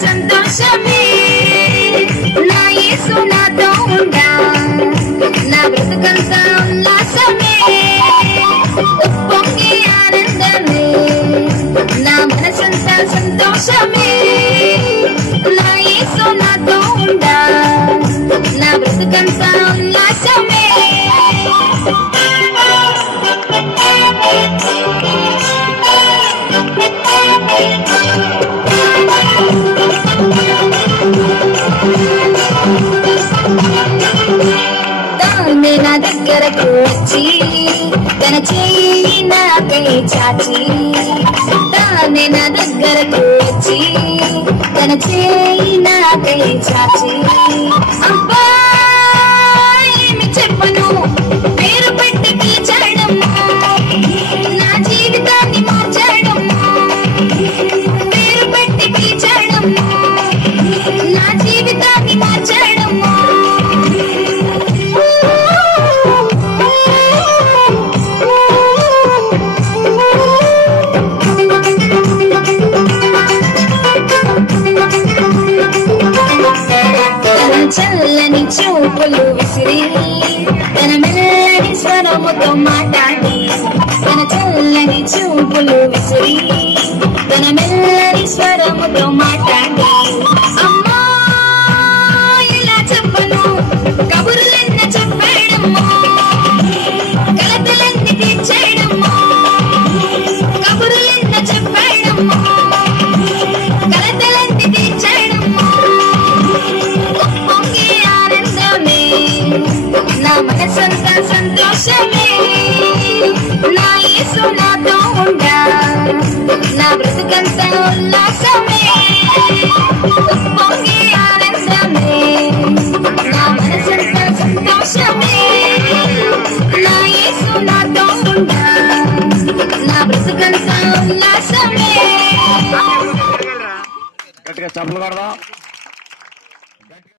సంతోషమే నా యేసు నాతో ఉండా నా బ్రతుకంతా ఉల్లాసమే ఉప్పొంగే ఆనందమే నా మనసంతా సంతోషమే నా యేసు నాతో ఉండా నా బ్రతుకంతా ఉల్లాసమే తానే నా దగ్గరకు వచ్చి తన చెయ్యి నాపై చాచి తానే నా దగ్గరకు వచ్చి తన చెయ్యి నాపై చాచి అబ్బా ఏమి చెప్పను పేరు పెట్టి పిలిచాడమ్మా నా జీవితాన్ని మార్చాడమ్మా పేరు పెట్టి పిలిచాడమ్మా నా జీవితాన్ని మార్చాడమ్మా చల్లని చూపులు విసిరి తన మెల్లని స్వరముతో మాట్లాడి తన చల్లని చూపులు విసిరి తన మెల్లని స్వరముతో మాట్లాడి అమ్మా ఇలా చెప్పను కబురులెన్న చెప్పాడమ్మా కలతలన్నీ తీర్చాడమ్మా కబురులెన్న చెప్పాడమ్మా కలతలన్నీ తీర్చాడమ్మా నా మనసంతా సంతోషమే నా యేసు నాతో ఉండా నా బ్రతుకంతా ఉల్లాసమే ఉప్పొంగే ఆనందమే నా మనసంతా సంతోషమే నా యేసు నాతో ఉండా నా బ్రతుకంతా ఉల్లాసమే గట్టిగా చప్పట్లు కొడదాం.